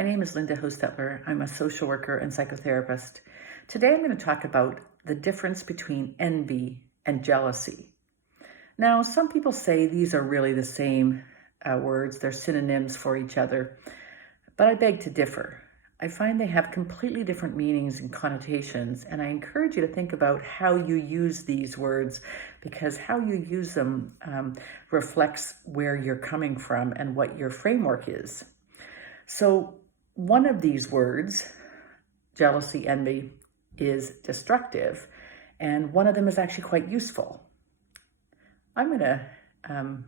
My name is Linda Hochstetler. I'm a social worker and psychotherapist. Today I'm going to talk about the difference between envy and jealousy. Now, some people say these are really the same words. They're synonyms for each other, but I beg to differ. I find they have completely different meanings and connotations, and I encourage you to think about how you use these words, because how you use them reflects where you're coming from and what your framework is. So one of these words, jealousy, envy, is destructive, and one of them is actually quite useful. I'm going to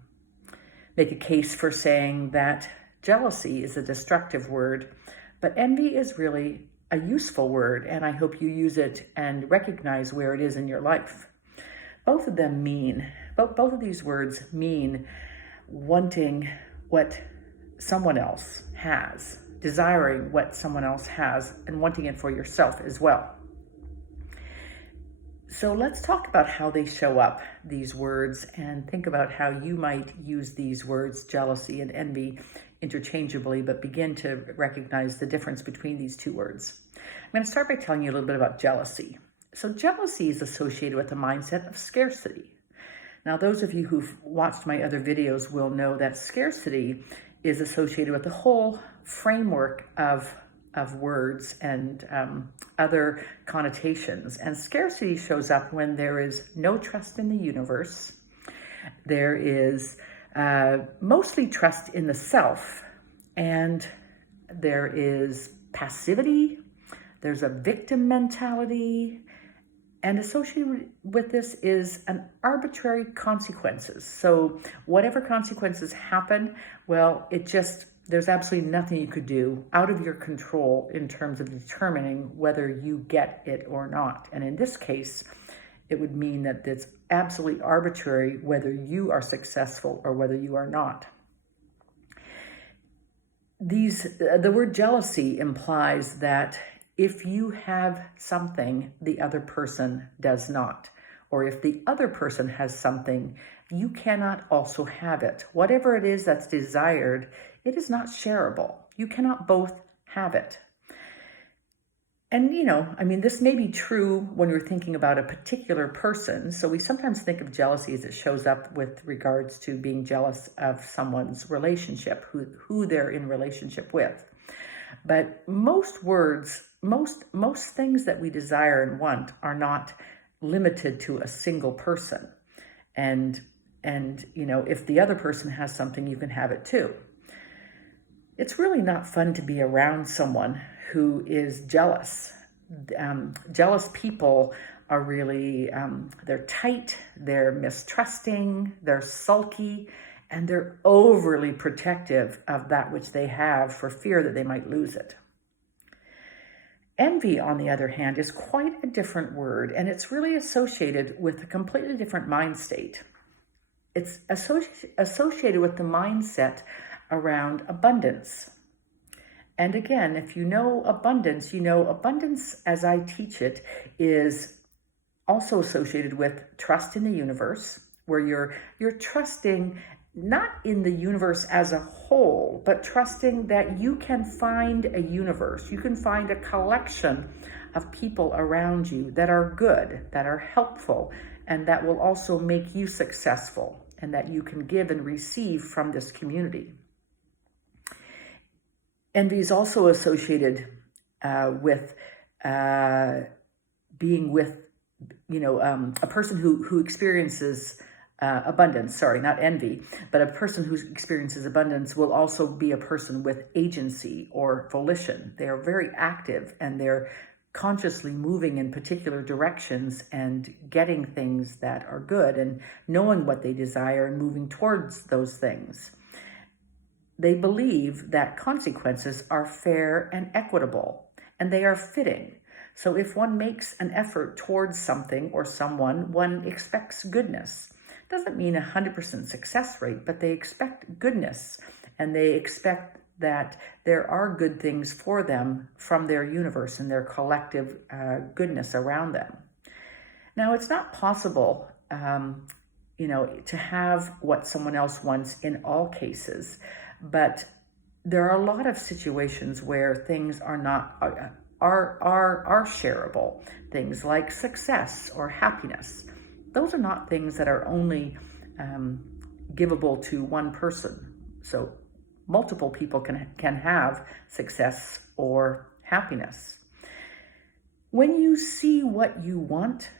make a case for saying that jealousy is a destructive word, but envy is really a useful word, and I hope you use it and recognize where it is in your life. Both of these words mean wanting what someone else has, desiring what someone else has, and wanting it for yourself as well. So let's talk about how they show up, these words, and think about how you might use these words, jealousy and envy, interchangeably, but begin to recognize the difference between these two words. I'm going to start by telling you a little bit about jealousy. So jealousy is associated with the mindset of scarcity. Now, those of you who've watched my other videos will know that scarcity is associated with the whole framework of words and other connotations. And scarcity shows up when there is no trust in the universe. There is mostly trust in the self, and there is passivity. There's a victim mentality, and associated with this is an arbitrary consequences. So whatever consequences happen, well, there's absolutely nothing you could do out of your control in terms of determining whether you get it or not. And in this case, it would mean that it's absolutely arbitrary whether you are successful or whether you are not. The word jealousy implies that if you have something the other person does not, or if the other person has something, you cannot also have it. Whatever it is that's desired, it is not shareable. You cannot both have it. And, this may be true when you're thinking about a particular person. So we sometimes think of jealousy as it shows up with regards to being jealous of someone's relationship, who they're in relationship with. But most things that we desire and want are not limited to a single person. And if the other person has something, you can have it too. It's really not fun to be around someone who is jealous. Jealous people are really, they're tight, they're mistrusting, they're sulky, and they're overly protective of that which they have for fear that they might lose it. Envy, on the other hand, is quite a different word, and it's really associated with a completely different mind state. It's associated with the mindset around abundance. And again, if you know abundance, as I teach it, is also associated with trust in the universe, where you're trusting not in the universe as a whole, but trusting that you can find a universe, you can find a collection of people around you that are good, that are helpful, and that will also make you successful, and that you can give and receive from this community. Envy is also associated with being with, a person who experiences abundance. Sorry, not envy, but a person who experiences abundance will also be a person with agency or volition. They are very active, and they're consciously moving in particular directions and getting things that are good and knowing what they desire and moving towards those things. They believe that consequences are fair and equitable, and they are fitting. So if one makes an effort towards something or someone, one expects goodness. Doesn't mean 100% success rate, but they expect goodness, and they expect that there are good things for them from their universe and their collective goodness around them. Now, it's not possible, to have what someone else wants in all cases, but there are a lot of situations where things are not are shareable. Things like success or happiness. Those are not things that are only givable to one person. So multiple people can have success or happiness. When you see what you want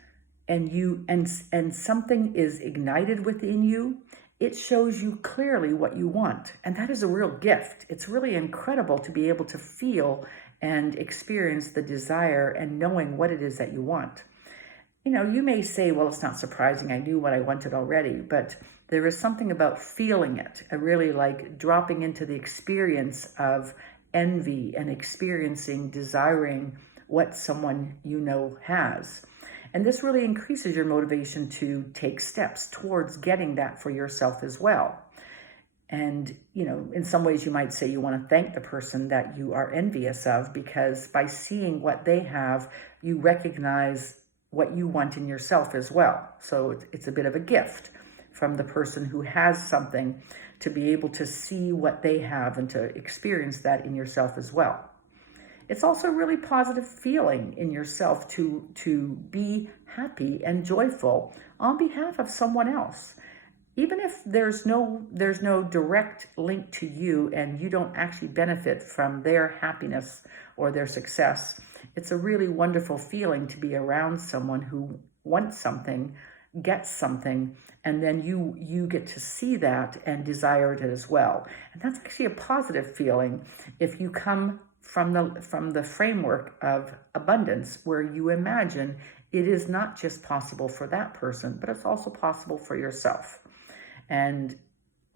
and something is ignited within you, it shows you clearly what you want. And that is a real gift. It's really incredible to be able to feel and experience the desire and knowing what it is that you want. You may say, well, it's not surprising. I knew what I wanted already, but there is something about feeling it, really like dropping into the experience of envy and experiencing, desiring what someone has. And this really increases your motivation to take steps towards getting that for yourself as well. And, in some ways you might say you want to thank the person that you are envious of, because by seeing what they have, you recognize what you want in yourself as well. So it's a bit of a gift from the person who has something to be able to see what they have and to experience that in yourself as well. It's also a really positive feeling in yourself to be happy and joyful on behalf of someone else. Even if there's no direct link to you and you don't actually benefit from their happiness or their success, it's a really wonderful feeling to be around someone who wants something, gets something, and then you get to see that and desire it as well. And that's actually a positive feeling if you come from the framework of abundance, where you imagine it is not just possible for that person, but it's also possible for yourself. And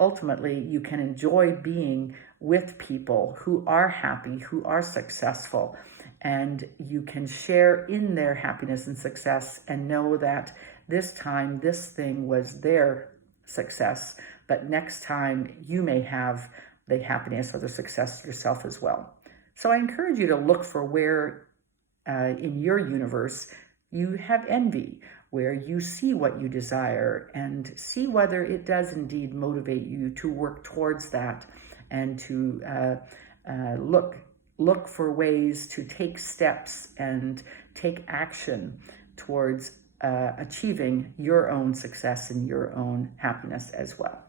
ultimately, you can enjoy being with people who are happy, who are successful, and you can share in their happiness and success and know that this time this thing was their success, but next time you may have the happiness or the success yourself as well. So I encourage you to look for where in your universe you have envy, where you see what you desire, and see whether it does indeed motivate you to work towards that, and to look for ways to take steps and take action towards achieving your own success and your own happiness as well.